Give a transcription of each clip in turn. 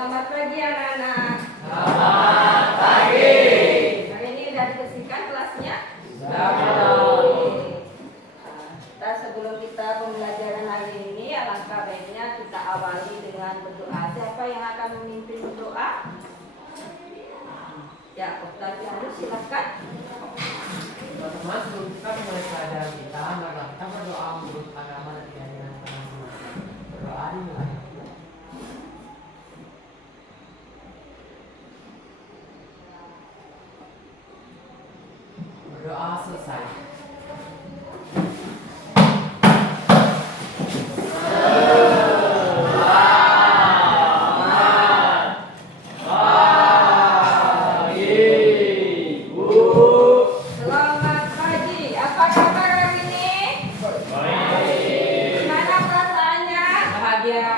Selamat pagi anak-anak. Selamat pagi. Hari ini sudah dibersihkan kelasnya? Sudah. Sebelum kita pembelajaran hari ini, alangkah baiknya kita awali dengan berdoa. Siapa yang akan memimpin berdoa? Ya, Ustaz Yanus, silakan. Teman-teman, sebelum kita memulai pelajaran kita, mari kita berdoa menurut agama dan keyakinan kita masing-masing. Berdoa dimulai. Berdoa selesai. Selamat pagi. Apa kabar hari ini? Gimana perasaannya? Bahagia.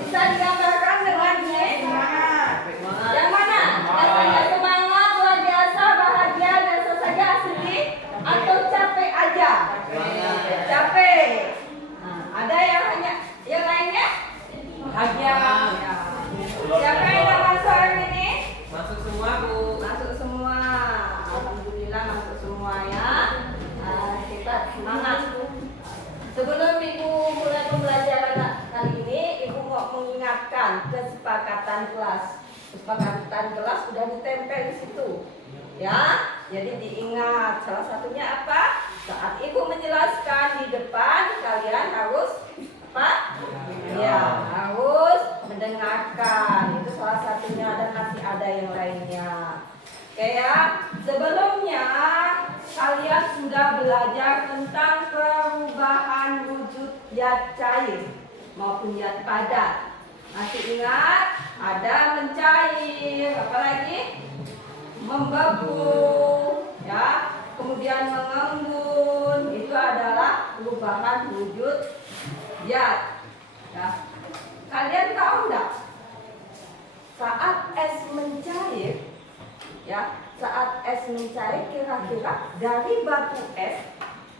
Bisa digambarkan dengan semangat. Yang mana? Rasanya semangat, luar biasa, bahagia, biasa saja, sedih, atau capek aja? Capek. Nah, ada yang lainnya? Bahagia. Siapa yang udah masuk hari ini? Masuk semua, Bu. Masuk semua. Alhamdulillah masuk semua ya. Hebat, semangat. Sebelum Ibu mulai pembelajaran kali ini, Ibu mau mengingatkan kesepakatan kelas. Kesepakatan kelas sudah ditempel di situ. Ya, jadi diingat. Salah satunya apa? Saat Ibu menjelaskan di depan, kalian harus apa? Ya, harus mendengarkan. Itu salah satunya, dan masih ada yang lainnya. Oke ya, sebelumnya kalian sudah belajar tentang perubahan wujud zat cair maupun zat padat. Masih ingat? Ada mencair, apalagi membeku, ya, kemudian mengembun. Itu adalah perubahan wujud zat. Ya. Kalian tahu enggak? Saat es mencair, ya, saat es mencair kira-kira dari batu es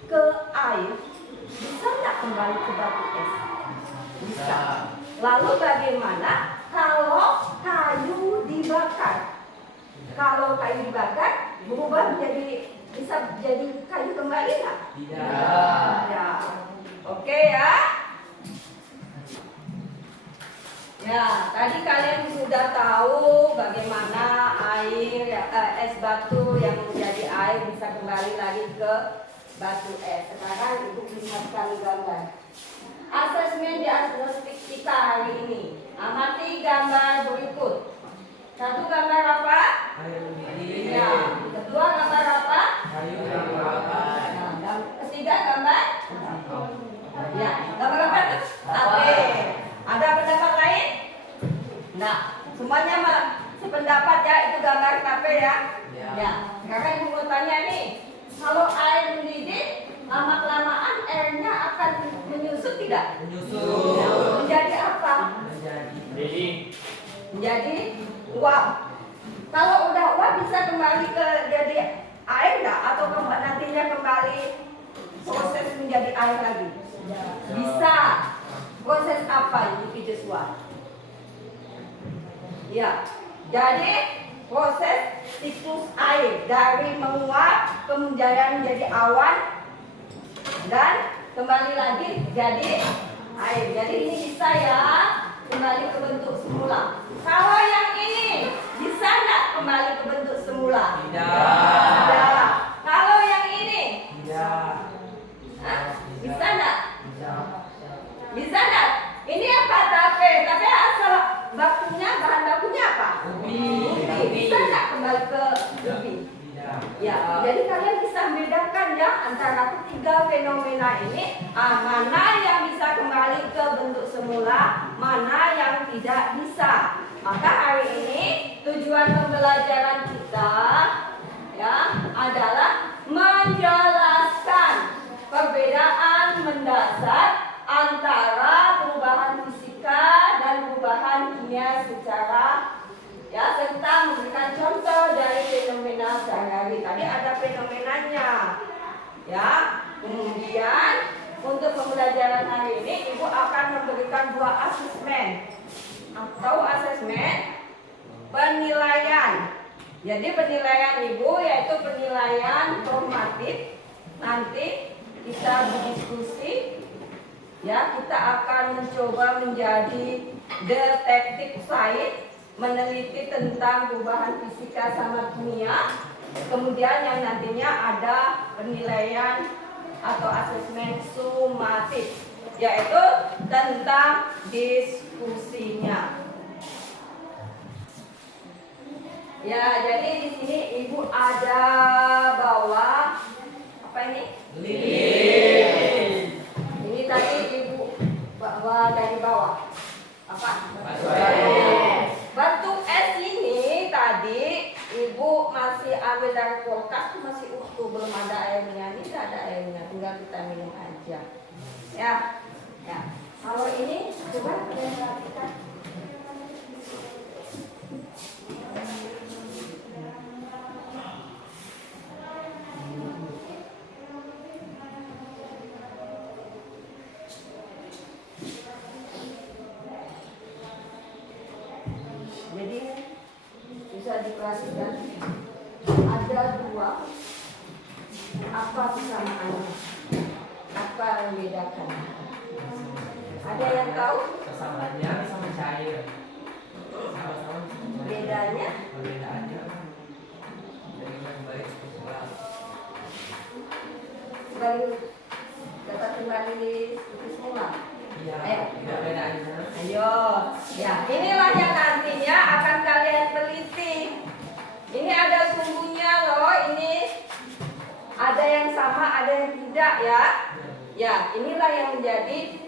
ke air bisa nggak kembali ke batu es? Bisa. Lalu bagaimana kalau kayu dibakar? Kalau kayu dibakar berubah menjadi, bisa jadi kayu kembali nggak? Tidak. Ya. Oke ya. Ya, tadi kalian sudah tahu bagaimana air, es batu yang menjadi air bisa kembali lagi ke batu es. Sekarang Ibu lihatkan gambar. Asesmen diagnostik kita hari ini. Amati gambar berikut. Satu gambar apa? Kayu lidi. Ya. Kedua gambar apa? Kayu rapat. Nah, dan ketiga gambar? Ya, gambar apa itu? Oke. Ada pendapat lain? Nah, semuanya sependapat ya, itu gambar tape ya. Ya. Sekarang Ibu mau tanya nih, kalau air mendidih, lama-kelamaan airnya akan menyusut tidak? Menyusut. Menjadi apa? Menjadi uap. Kalau udah uap bisa kembali ke jadi air enggak? Atau nantinya kembali proses menjadi air lagi? Bisa. Proses apa ini, Joshua? Ya, jadi proses siklus air dari menguap kemudian menjadi awan dan kembali lagi jadi air. Jadi ini bisa ya kembali ke bentuk semula. Kalau yang ini bisa nggak kembali ke bentuk semula? Tidak. Kalau yang ini? Tidak. Hah? Bisa nggak? Tidak. Bisa nggak? Ini apa tape? Tape asal bahan bakunya apa? Ubi. Bisa nggak kembali ke ubi? Tidak. Ya, jadi kalian bisa membedakan ya antara ketiga fenomena ini, mana yang bisa kembali ke bentuk semula, mana yang tidak bisa. Maka hari ini tujuan pembelajaran kita ya adalah menjelaskan perbedaan mendasar antara perubahan fisika dan perubahan kimia secara ya, serta memberikan contoh dari fenomena sehari-hari. Tadi ada fenomenanya ya. Kemudian untuk pembelajaran hari ini Ibu akan memberikan 2 asesmen. atau asesmen penilaian. Jadi penilaian Ibu yaitu penilaian formatif. Nanti kita berdiskusi, ya, kita akan mencoba menjadi detektif sains, meneliti tentang perubahan fisika sama kimia. Kemudian yang nantinya ada penilaian atau asesmen sumatif, yaitu tentang diskusinya. Ya, jadi di sini Ibu ada bawa apa ini? Lilin. Ini tadi Ibu bawa dari bawah. Apa? Batu es ini tadi Ibu masih ambil dari kulkas, masih utuh, belum ada airnya. Ini tidak ada airnya, tinggal kita minum aja. Ya, ya. Kalau ini coba kita perhatikan. Jadi bisa diklasifkan ada dua, apa persamaannya, apa yang membedakan? Ada yang tahu? Kesamaannya sama cair. Sama-sama bisa cair. Bedanya? Perbedaannya dengan baik sekolah. Kembali dapat kembali seperti semula. Iya. Ayo. Perbedaannya. Ayo, ya inilah yang nantinya akan kalian teliti. Ini ada sumbunya loh, ini ada yang sama, ada yang tidak ya. Ya, inilah yang menjadi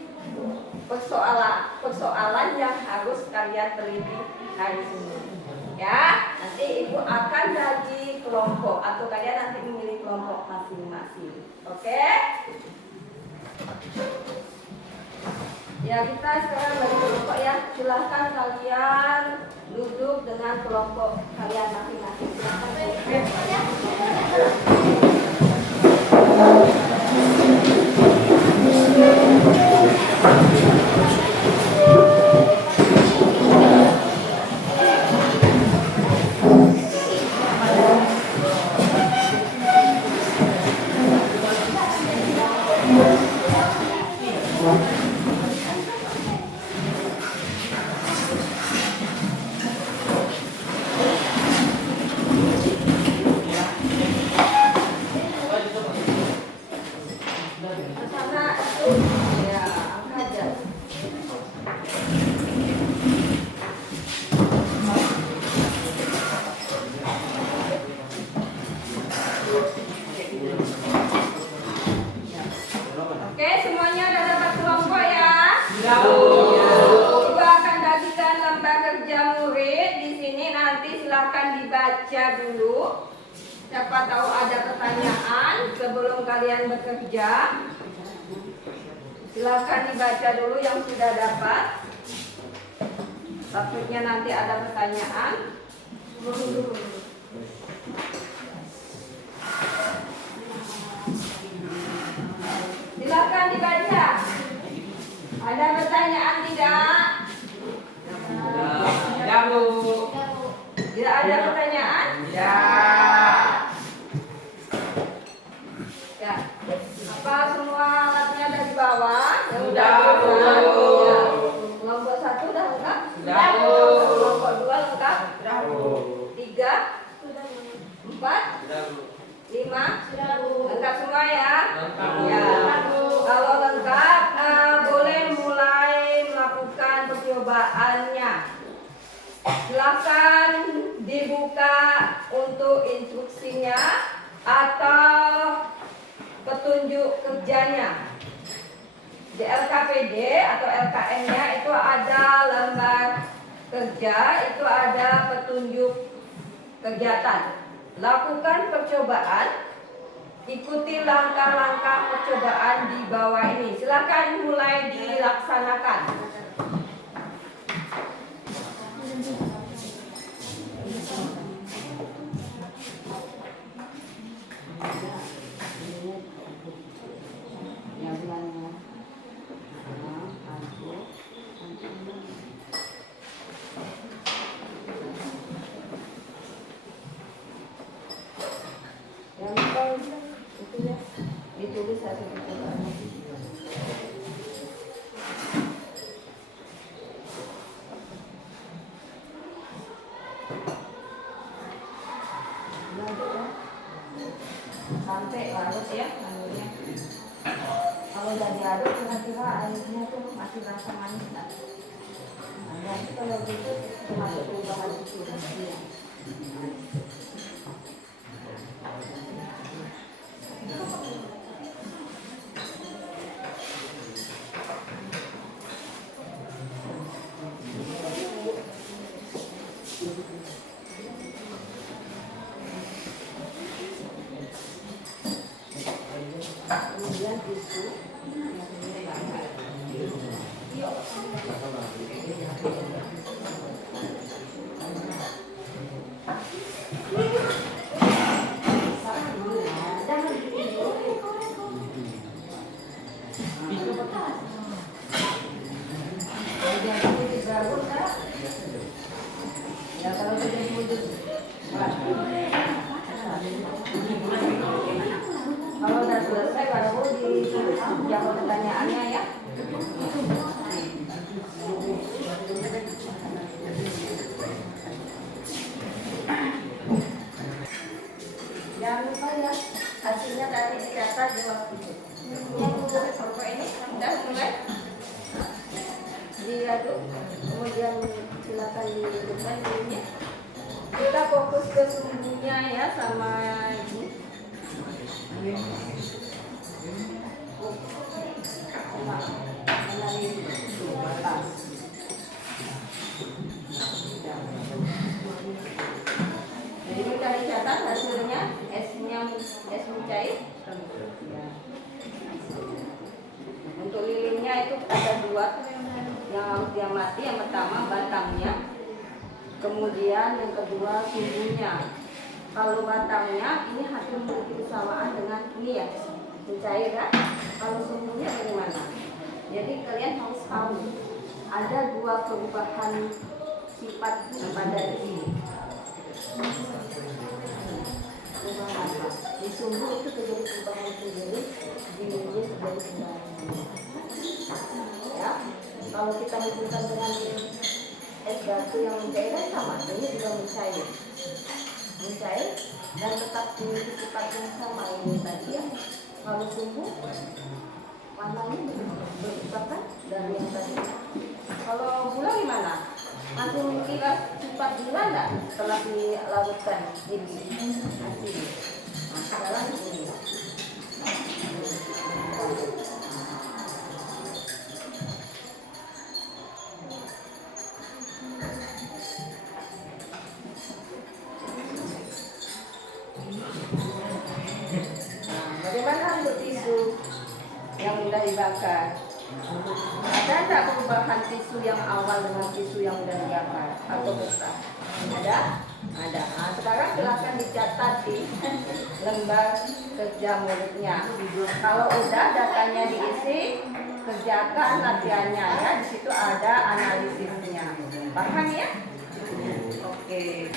persoalan yang harus kalian teliti hari ini. Ya, nanti Ibu akan bagi kelompok atau kalian nanti memilih kelompok masing-masing. Oke? Ya, kita sekarang bagi kelompok ya. Silahkan kalian duduk dengan kelompok kalian masing-masing. Sana itu ya, angkat aja. Oke, semuanya udah dapat kelompok ya? Sudah, Bu. Ibu akan bagikan lembar kerja murid di sini, nanti silahkan dibaca dulu. Siapa tahu ada pertanyaan sebelum kalian bekerja. Silahkan dibaca dulu yang sudah dapat. Takutnya nanti ada pertanyaan. Silahkan dibaca. Ada pertanyaan tidak? Tidak, Bu. Tidak ada pertanyaan? Ya. Ya. Apa semua alatnya ada di bawah? Yang Sudah, Bu. Ya. Kelompok 1 udah lengkap? Sudah, Bu. Kelompok 2 lengkap? Sudah, Bu. 3? 4? 5? Lengkap semua ya? Lengkap, Bu. Ya. Kalau lengkap, boleh mulai melakukan percobaannya. Silakan dibuka untuk instruksinya atau petunjuk kerjanya. Di LKPD atau LKM-nya itu ada lembar kerja, itu ada petunjuk kegiatan. Lakukan percobaan, ikuti langkah-langkah percobaan di bawah ini. Silakan mulai dilaksanakan. sampai larut ya airnya. Kalau udah diaduk kira-kira airnya tuh masih rasa manis nggak? Nah, nanti kalau gitu termasuk perubahan itu ya. Kemudian tisu ya kalau sudah wujud kalau udah selesai baru dijawab pertanyaannya ya. Jangan lupa ya hasilnya tadi dicatat di waktu itu. Yang foto ini sudah mulai diaduk, kemudian silakan dihidupkan dulunya. Kita fokus ke sumbunya ya sama ini. Jadi kita catat hasilnya es mencair. Untuk lilinnya itu ada dua yang harus diamati. Yang pertama batangnya, kemudian yang kedua sumbunya. Kalau batangnya ini hasil memiliki kesamaan dengan ini ya, mencair ya. Kalau sumbunya bagaimana? Jadi kalian harus tahu ada dua perubahan sifat pada di sini. Perubahan apa? Di sumbu itu terjadi perubahan sendiri, di lilin terjadi perubahan sendiri. Ya, kalau kita hubungkan dengan es batu yang mencair kan sama, ini juga mencair dan tetap memiliki sifat yang sama ini tadi ya. Kalau sumbu warnanya berubah kan dari yang tadi. Kalau gula gimana? Masih memiliki sifat gula enggak setelah dilarutkan ini asin? Nah, sekarang ini. Bagaimana untuk tisu yang sudah dibakar? Ada tidak perubahan tisu yang awal dengan tisu yang sudah dibakar atau besar? Ada? Ada. Nah, sekarang silakan dicatat di lembar kerja muridnya. Kalau udah datanya diisi, kerjakan latihannya ya. Di situ ada analisisnya. Paham ya? Oke.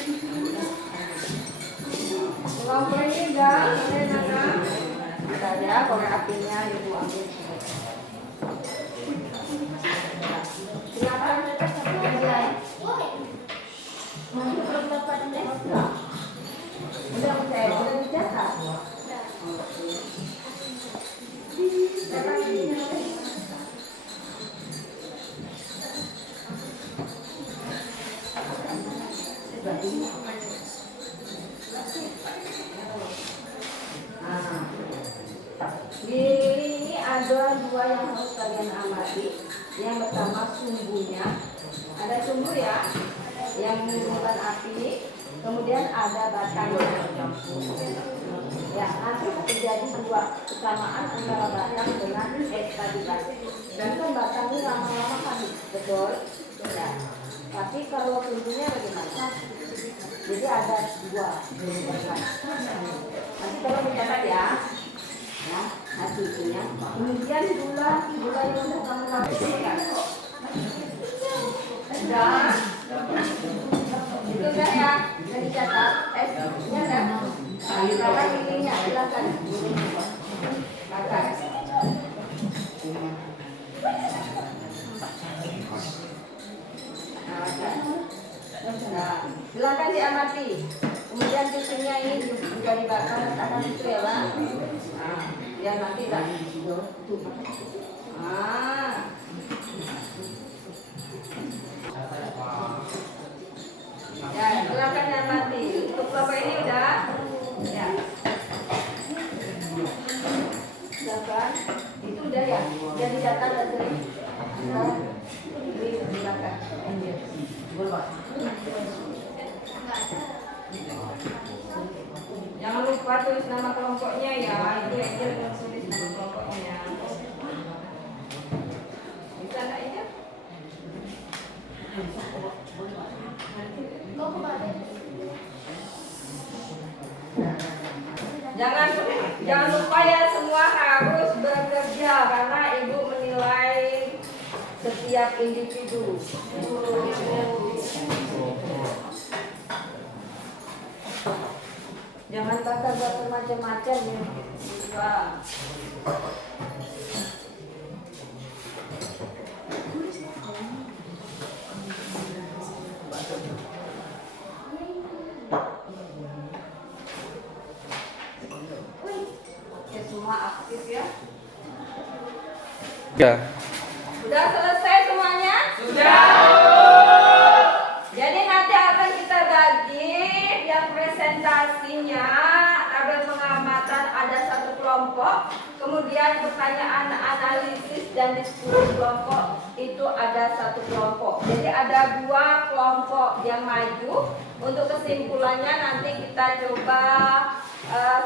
Kelompok ini enggak, boleh mana? Bentar ya, korek apinya ibu ambil. Silakan mulai. Udah saya sudah dicatat. Di ini ada dua yang harus kalian amati. Yang pertama sumbunya, ada sumbu ya, yang menunjukkan api. Kemudian ada batangnya. Ya, nanti terjadi dua kesamaan antara batang dengan es tadi. Dan kan batangnya lama-lama habis, betul? Ya. Tapi kalau sumbunya bagaimana? Jadi ada dua perubahan. Nanti kalau mencatat ya. Ya, hasilnya. Kemudian gula yang sudah kamu masukkan. Sudah. Itu udah ya, sudah dicatat. Esnya kan? Sekarang ininya silakan. Bakar. Nah, silakan diamati. Kemudian tisunya ini juga dibakar, letakkan itu ya, Pak. Ya nanti tak. Ah. Ya, silakan yang mati. Untuk kelompok ini udah. Ya. Silakan. Itu udah ya. Jadi data tadi. Silakan. Jangan lupa tulis nama kelompoknya ya. Itu yang harus tulis nama kelompoknya. Bisa enggak ini? Jangan lupa ya, semua harus bekerja karena ibu menilai setiap individu. Jangan buat macam-macam ya. Wah. Oke, semua aktif ya. Ya. Sudah selesai semuanya? Sudah. Jadi nanti akan kita bagi yang presentasinya, tabel pengamatan ada satu kelompok, kemudian pertanyaan analisis dan diskusi kelompok itu ada satu kelompok. Jadi ada 2 kelompok yang maju. Untuk kesimpulannya nanti kita coba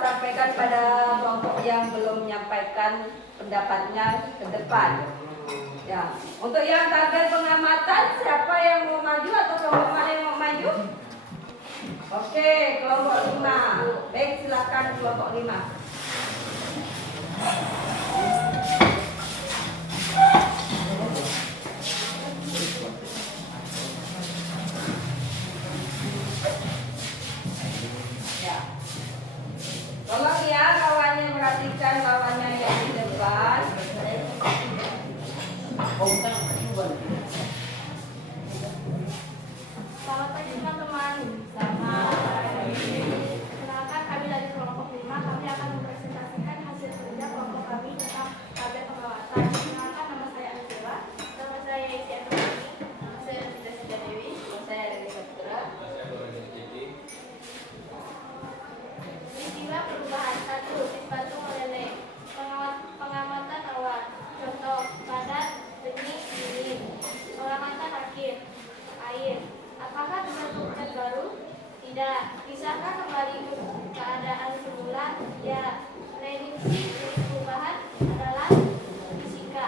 sampaikan pada kelompok yang belum menyampaikan pendapatnya ke depan. Ya, untuk yang tabel pengamatan siapa yang mau maju atau kelompok mana yang mau maju? Oke, kelompok 5. Baik, silakan kelompok 5. Ya. Tolong ya kawannya perhatikan lawannya yang di depan. Selamat pagi teman-teman. Perkenalkan kami dari kelompok 5. Kami akan mempresentasikan hasil kerja kelompok kami tentang tabel pengamatan. Perkenalkan, nama saya Angela. Nama saya Isi Anwani. Nama saya Rita Dewi. Nama saya Reni Saputra. Peristiwa perubahan 1. Dibantu meleleh. Pengamatan awal. Contoh padat, benih, dingin. Pengamatan akhir. Air. Apakah terbentuk cat baru? Tidak. Bisakah kembali ke keadaan semula? Ya. Prediksi jenis perubahan adalah fisika.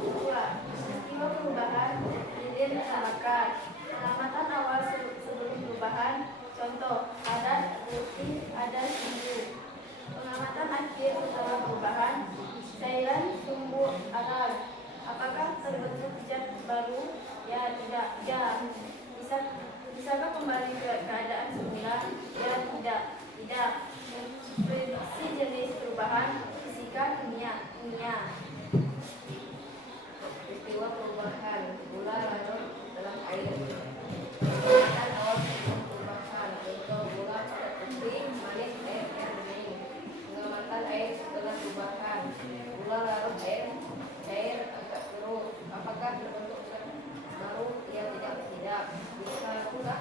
2. Peristiwa perubahan lilin masyarakat. Pengamatan awal sebelum perubahan. Contoh padat, putih, ada sembuh. Pengamatan akhir setelah perubahan. Cairan tumbuh akar. Apakah terbentuk zat baru? Ya, tidak. Ya. Bisakah kembali ke keadaan semula? Ya, tidak. Tidak. Prediksi jenis perubahan fisika kimia. Peristiwa perubahan gula larut dalam air. Pengamatan awal sebelum perubahan. Contoh gula pada putih, manis, air yang bening. Pengamatan air setelah perubahan. Gula larut air agak keruh. Apakah terbentuk zat baru? Ya, tidak. Bisa pula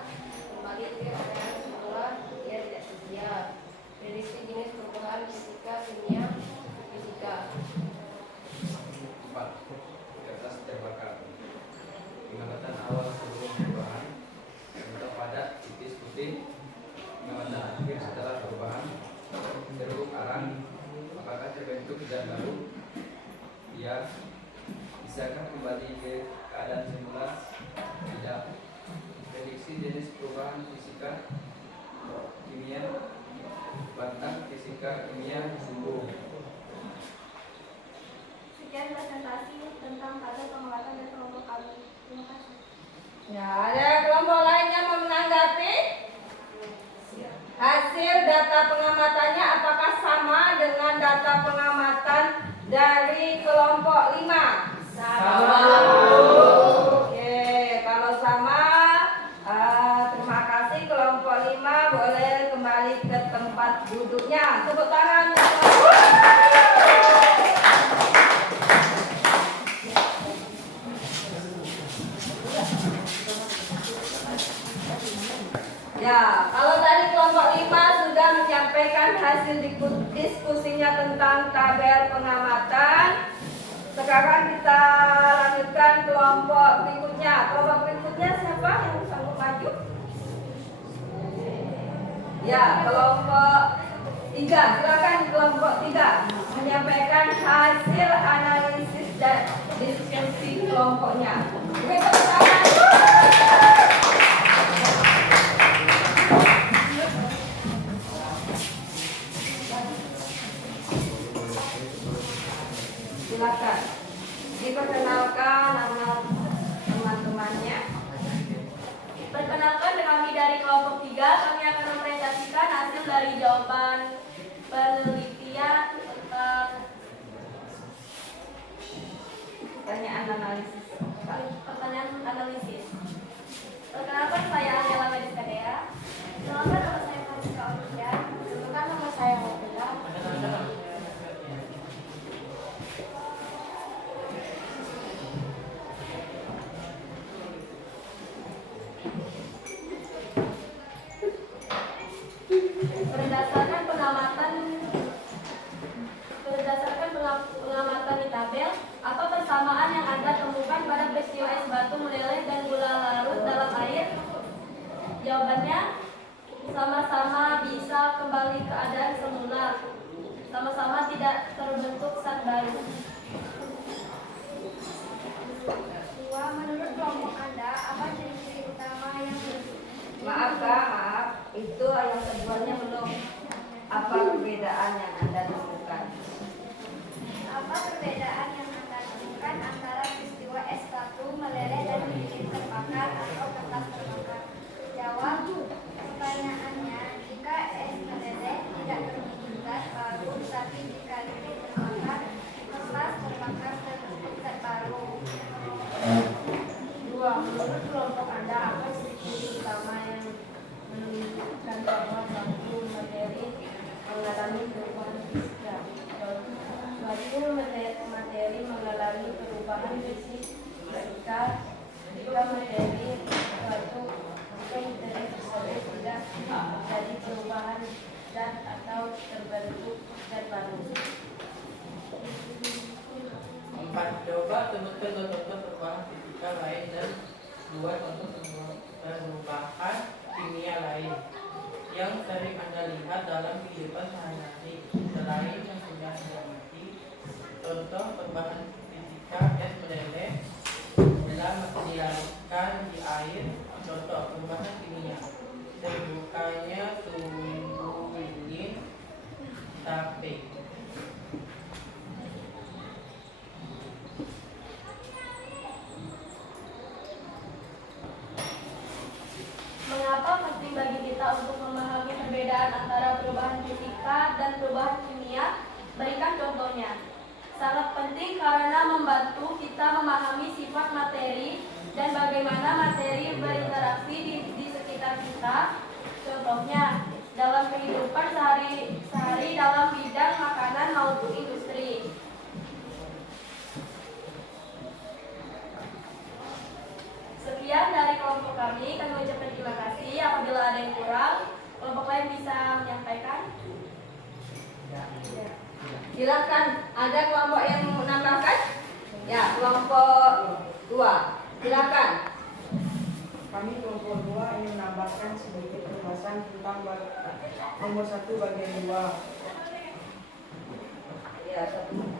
kembali ke keadaan semula? Ya, tidak sedia. Prediksi jenis perubahan fisika kimia. 4. Kertas terbakar. Pengamatan awal sebelum perubahan. Contoh padat, tipis, putih. Pengamatan akhir setelah perubahan. Serbuk arang. Apakah terbentuk zat baru? Ya. Bisakah kembali ke keadaan semula? Tidak. Prediksi jenis perubahan fisika kimia. Batang fisika kimia sembuh. Sekian presentasi tentang tabel pengamatan dari kelompok kami. Terima kasih. Ya, ada kelompok lain yang mau menanggapi? Hasil data pengamatannya apakah sama dengan data pengamatan dari kelompok 5? Sama. Oke, kalau sama, terima kasih kelompok 5 boleh kembali ke tempat tabel pengamatan. Sekarang kita lanjutkan kelompok berikutnya. Kelompok berikutnya siapa yang sanggup maju? Ya, kelompok 3. Silakan kelompok 3 menyampaikan hasil analisis dan diskusi kelompoknya. Beri tepuk tangan. Silakan diperkenalkan nama teman-temannya. Perkenalkan, kami dari kelompok 3, kami akan mempresentasikan hasil dari jawaban penelitian tentang Pertanyaan analisis. pertanyaan analisis. Perkenalkan, saya Angela Mediska Dea. Perkenalkan, nama saya Francisca Olivia. Perkenalkan, nama saya Wabila. Berdasarkan pengamatan di tabel, apa persamaan yang Anda temukan pada peristiwa es batu meleleh dan gula larut dalam air? Jawabannya, sama-sama bisa kembali keadaan semula. Sama-sama tidak terbentuk zat baru. Menurut kelompok Anda, apa ciri-ciri utama yang Maaf Kak, maaf. Itu yang keduanya belum. Apa perbedaan yang Anda temukan? Apa perbedaan yang Anda temukan antara peristiwa es batu meleleh dan lilin terbakar atau kertas terbakar? Jawab. Pertanyaannya, jika es meleleh tidak terbentuk zat baru, tapi jika lilin terbakar, kertas terbakar terbentuk zat baru. 2. Menurut kelompok Anda, apa ciri-ciri utama yang menunjukkan bahwa suatu materi mengalami perubahan fisika? Suatu materi mengalami perubahan fisika jika materi tersebut tidak terjadi perubahan zat atau terbentuk zat baru. 4. Coba sebutkan contoh perubahan fisika lain dan 2 contoh perubahan kimia lain yang sering Anda lihat dalam kehidupan sehari-hari selain yang sudah Anda amati. Contoh perubahan fisika es meleleh bila dilarutkan di air. Contoh perubahan kimia terbukanya sumbu lilin tape. Mengapa penting bagi kita untuk memahami perbedaan antara perubahan fisika dan perubahan kimia? Berikan contohnya. Sangat penting karena membantu kita memahami sifat materi dan bagaimana materi berinteraksi di sekitar kita. Contohnya, dalam kehidupan sehari-hari dalam bidang makanan maupun industri. Sekian dari kelompok kami ucapkan terima kasih. Apabila ada yang kurang, kelompok lain bisa menyampaikan. Silakan, ada kelompok yang menambahkan? Ya, kelompok 2. Silakan. Kami kelompok 2 ingin menambahkan sedikit pembahasan tentang nomor 1 bagian 2. Ya,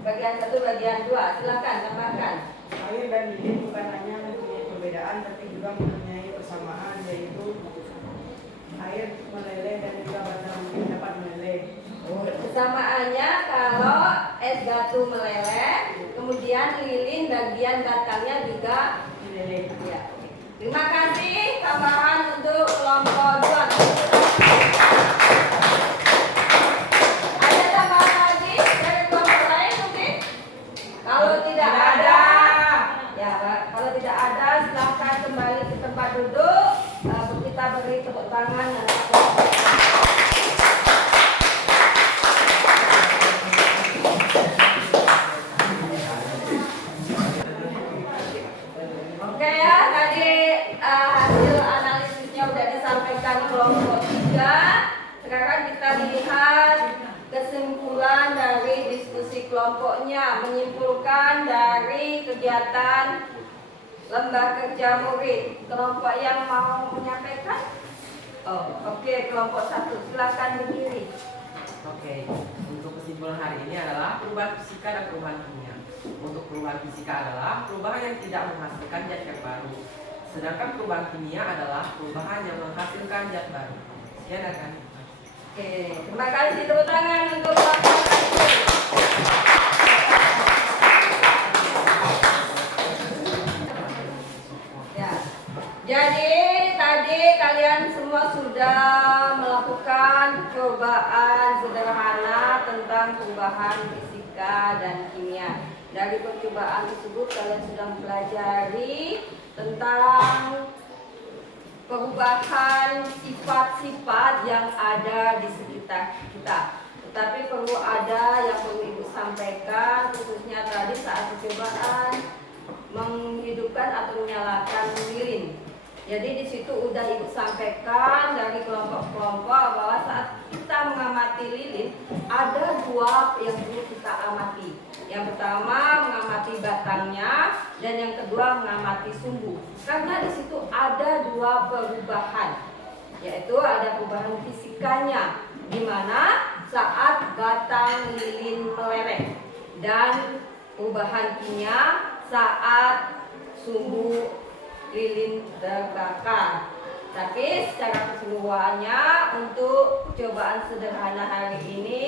bagian 1 bagian 2. Silakan tambahkan. Air dan lilin bukan hanya mempunyai perbedaan tapi juga mempunyai persamaan, yaitu air meleleh dan juga bata mungkin dapat meleleh. Persamaannya kalau es batu meleleh, kemudian lilin bagian batangnya juga Meleleh. ya. Terima kasih tambahan untuk kelompok 2. Ada tambahan lagi dari kelompok lain mungkin? Kalau tidak ada, ya kalau tidak ada silakan kembali ke tempat duduk. Kita beri tepuk tangan. Oke ya, tadi hasil analisisnya sudah disampaikan. kelompoknya menyimpulkan dari kegiatan lembah kerja murid. Kelompok yang mau menyampaikan? Oh, oke, kelompok 1 silakan berdiri. Oke, untuk kesimpulan hari ini adalah perubahan fisika dan perubahan kimia. Untuk perubahan fisika adalah perubahan yang tidak menghasilkan zat yang baru. Sedangkan perubahan kimia adalah perubahan yang menghasilkan zat baru. Sekian ya kan? Oke, terima kasih, tepuk tangan untuk kelompok 1. Ya. Jadi tadi kalian semua sudah melakukan cobaan sederhana tentang perubahan fisika dan kimia. Dari percobaan tersebut kalian sudah mempelajari tentang perubahan sifat-sifat yang ada di sekitar kita. Tetapi perlu ada yang perlu Ibu sampaikan, khususnya tadi saat percobaan menghidupkan atau menyalakan lilin. Jadi di situ udah Ibu sampaikan dari kelompok-kelompok bahwa saat kita mengamati lilin ada 2 yang perlu kita amati. Yang pertama mengamati batangnya dan yang kedua mengamati sumbu. Karena di situ ada 2 perubahan, yaitu ada perubahan fisikanya di mana saat batang lilin meleleh dan perubahan kimia saat sumbu lilin terbakar. Tapi secara keseluruhannya untuk cobaan sederhana hari ini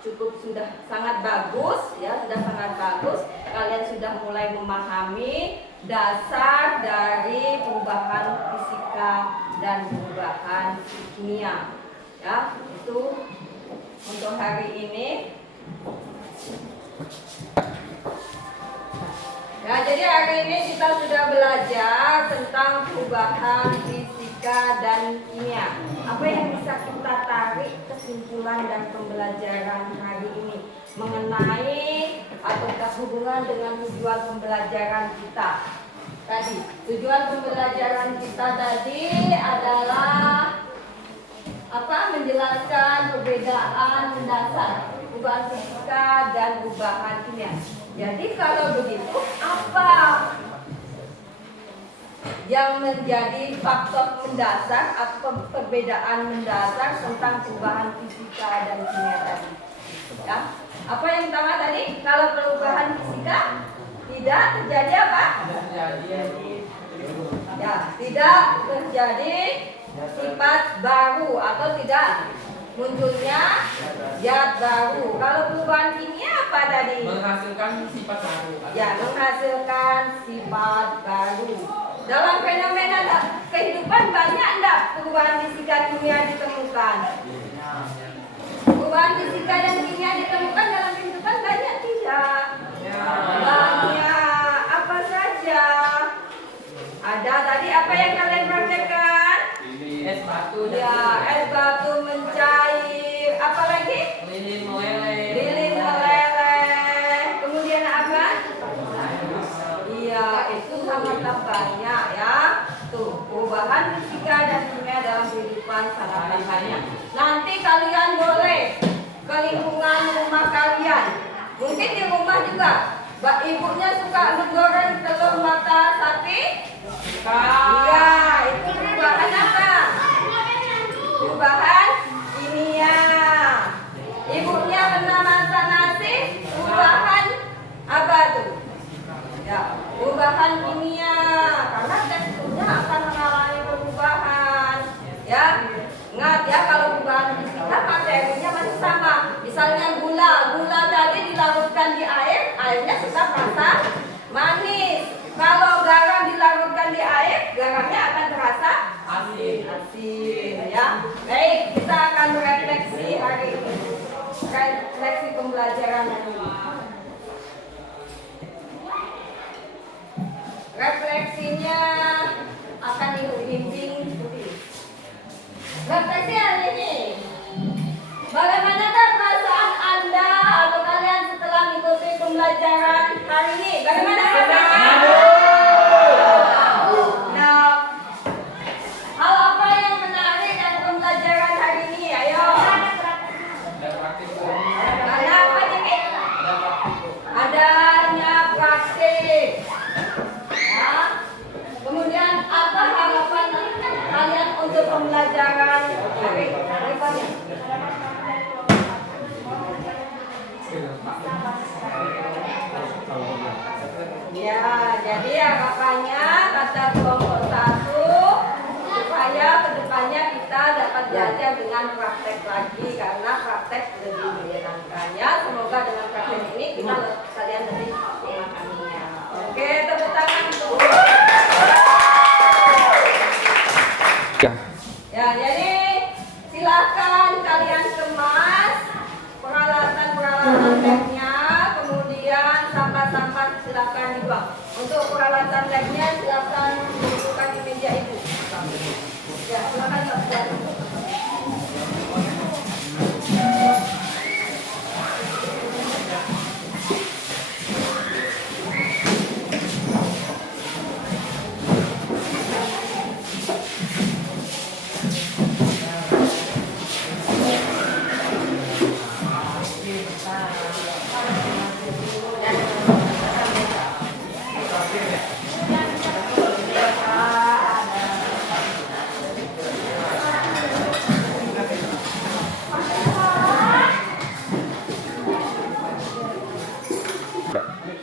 sudah sangat bagus ya, sudah sangat bagus. Kalian sudah mulai memahami dasar dari perubahan fisika dan perubahan kimia. Ya, itu untuk hari ini. Ya, jadi hari ini kita sudah belajar tentang perubahan fisika dan kimia. Apa yang bisa kita tarik kesimpulan dan pembelajaran hari ini mengenai atau hubungan dengan tujuan pembelajaran kita? Tadi, tujuan pembelajaran kita tadi adalah apa? Menjelaskan perbedaan mendasar perubahan fisika dan perubahan kimia. Jadi kalau begitu apa yang menjadi faktor mendasar atau perbedaan mendasar tentang perubahan fisika dan kimia tadi? Ya, apa yang pertama tadi? Kalau perubahan fisika tidak terjadi apa? Ya, tidak terjadi sifat baru atau tidak munculnya zat baru. Kalau perubahan kimia apa tadi? Menghasilkan sifat baru. Ya, menghasilkan sifat baru. Dalam fenomena kehidupan banyak enggak perubahan fisika kimia ditemukan? Perubahan fisika dan kimia ditemukan dalam kehidupan banyak tidak? Banyak. Apa saja? Ada tadi apa yang kalian praktekkan? Es batu dan Ya, es batu mencair. Apa lagi? lilin meleleh. Lilin meleleh. Kemudian apa? Iya, itu sangatlah banyak ya. Tuh, perubahan fisika dan kimia dalam kehidupan sangatlah banyak. Nanti kalian boleh ke lingkungan rumah kalian. Mungkin di rumah juga. Mbak ibunya suka menggoreng telur mata sapi? Iya, itu perubahan apa? Perubahan kimia. Ibunya pernah masak nasi, perubahan apa tuh? Ya, perubahan kimia. Karena teksturnya akan mengalami perubahan. Ya, ingat ya kalau perubahan fisika materinya masih sama. Misalnya gula tadi dilarutkan di air, airnya sudah terasa manis. Kalau garam dilarutkan di air, garamnya akan terasa asin ya. Baik, kita akan refleksi hari ini. Refleksi pembelajaran hari ini. Refleksinya akan dibimbing seperti ini. Refleksi hari ini. Bagaimanakah perasaan Anda atau kalian setelah mengikuti pembelajaran hari ini? Bagaimana perasaannya? Nah, hal apa yang menarik dari pembelajaran hari ini? Ayo. Ada praktik. Mana apa ini? Ada praktik. pembelajaran. Oke, berikutnya. Ya, jadi harapannya kata kelompok 1 supaya kedepannya kita dapat belajar dengan praktek lagi karena praktek lebih menyenangkan ya. Semoga dengan praktek ini kita kalian lebih memahaminya. Oke, tepuk tangan untuk. Ya, jadi silakan kalian kemas peralatan-peralatan labnya, kemudian sampah-sampah silakan dibuang. Untuk peralatan labnya silakan dibuka di meja ibu. Ya, silakan Pak.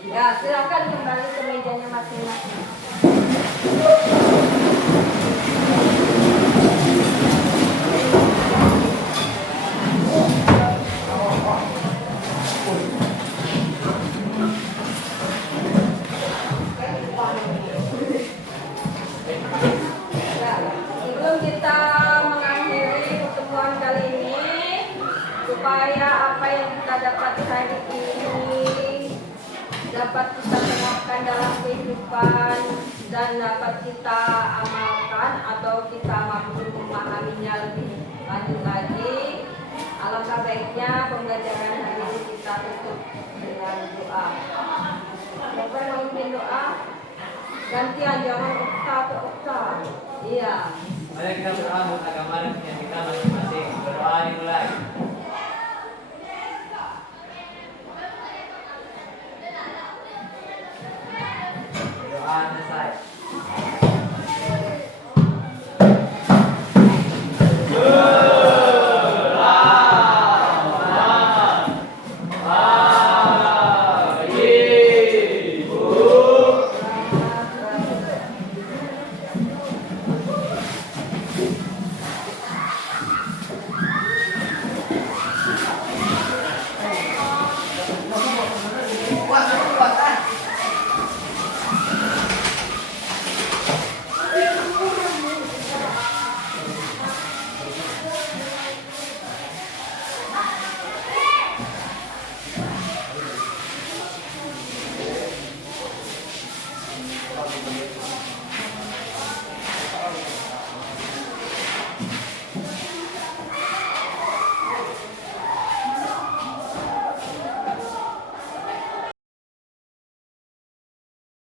Ya, silakan kembali ke mejanya masing-masing. Ya, sebelum kita mengakhiri pertemuan kali ini, supaya apa yang kita dapat hari ini dapat kita terapkan dalam kehidupan dan dapat kita amalkan atau kita mampu memahaminya lebih lanjut lagi. Alangkah baiknya pembelajaran hari ini kita tutup dengan doa. Siapa yang memimpin doa? Gantian, jangan okta ke okta. Iya. Mari kita berdoa untuk agama dan kita masing-masing. Berdoa dimulai. Berdoa selesai.